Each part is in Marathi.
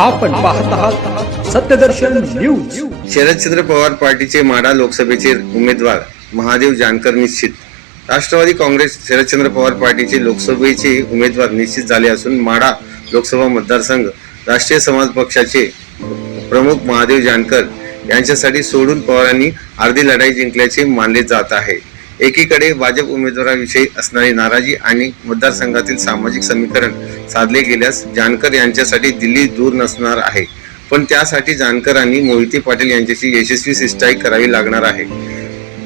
आपण पाहत आहात सत्यदर्शन न्यूज. शरदचंद्र पवार पार्टीचे माडा लोकसभेचे उमेदवार महादेव जानकर निश्चित. राष्ट्रवादी काँग्रेस शरदचंद्र पवार पार्टीचे लोकसभेचे उमेदवार निश्चित झाले असून माडा लोकसभा मतदारसंघ राष्ट्रीय समाज पक्षाचे प्रमुख महादेव जानकर यांच्यासाठी सोडून पवारांनी अर्धी लढाई जिंकल्याचे मानले जात आहे. एकीकडे भाजप उमेदवाराविषयी असणारी नाराजी आणि मतदारसंघातील सामाजिक समीकरण साधले गेल्यास जानकर यांच्यासाठी दिल्ली दूर नसणार आहे. पण त्यासाठी जानकरांनी मोहिते पाटील यांच्याशी यशस्वी शिष्टाई करावी लागणार आहे.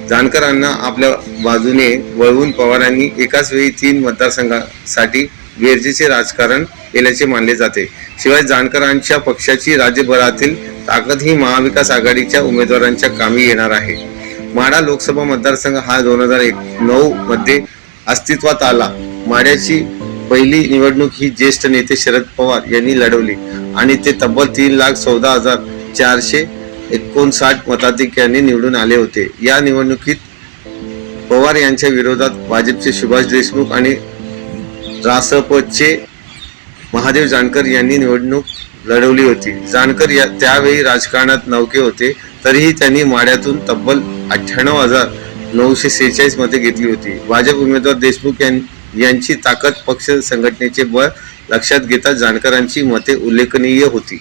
जानकरांना आपल्या बाजूने वळवून पवारांनी एकाच वेळी तीन मतदारसंघासाठी बेरजेचे राजकारण केल्याचे मानले जाते. शिवाय जानकरांच्या पक्षाची राज्यभरातील ताकद ही महाविकास आघाडीच्या उमेदवारांच्या कामी येणार आहे. माढा लोकसभा मतदारसंघ हा दोन हजार एक नऊ मध्ये अस्तित्वात आला. माढ्याची पहिली निवडणूक ही ज्येष्ठ नेते शरद पवार यांनी लढवली आणि ते तब्बल तीन लाख चौदा हजार चारशे एकोणसाठ मताधिक्यांनी निवडून आले होते. या निवडणुकीत पवार यांच्या विरोधात भाजपचे सुभाष देशमुख आणि रासपचे महादेव जानकर यांनी निवडणूक लढवली होती. जानकर या त्यावेळी राजकारणात नौके होते. तरीही त्यांनी माड्यातून तब्बल अठ्ठ्याण्णव हजार नऊशे सेहेचाळीस मते घेतली होती. भाजप उमेदवार देशमुख यांची ताकद पक्ष संघटनेचे बळ लक्षात घेता जानकरांची मते उल्लेखनीय होती.